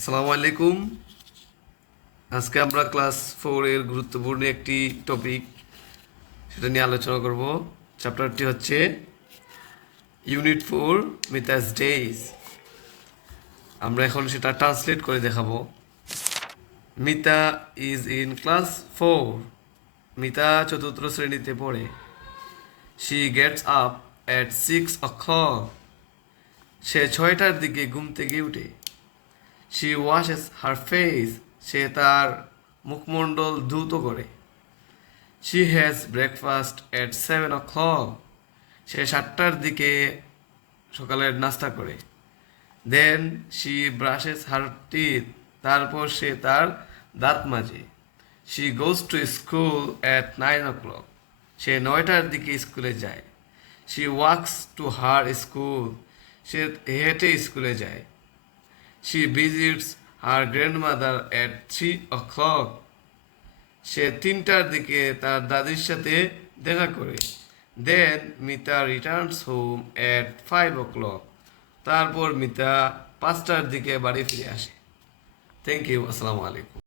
আসসালামু আলাইকুম। আজকে আমরা ক্লাস 4 এর গুরুত্বপূর্ণ একটি টপিক সেটা নিয়ে আলোচনা করব। চ্যাপ্টারটি হচ্ছে ইউনিট 4 মিতাস ডেইজ। আমরা এখন সেটা ট্রান্সলেট করে দেখাবো। Mita is in class 4। Mita চতুর্থ শ্রেণীতে পড়ে। She gets up at 6 o'clock। সে 6টার দিকে ঘুম থেকে উঠে। She washes her face. সে তার মুখমণ্ডল ধৌত করে। She has breakfast at 7 o'clock। সে 7টার দিকে সকালের নাস্তা করে। Then she brushes her teeth. তারপর সে তার দাঁত মাজে। She goes to school at 9 o'clock। সে 9টার দিকে স্কুলে যায়। She walks two her school. সে হেঁটে স্কুলে যায়। She visits her grandmother at 3 o'clock। সে 3টার দিকে তার দাদির সাথে দেখা করে। Then Mita returns home at 5 o'clock। তারপর মিতা 5টার দিকে বাড়ি ফিরে আসে। Thank you. আসসালামু আলাইকুম।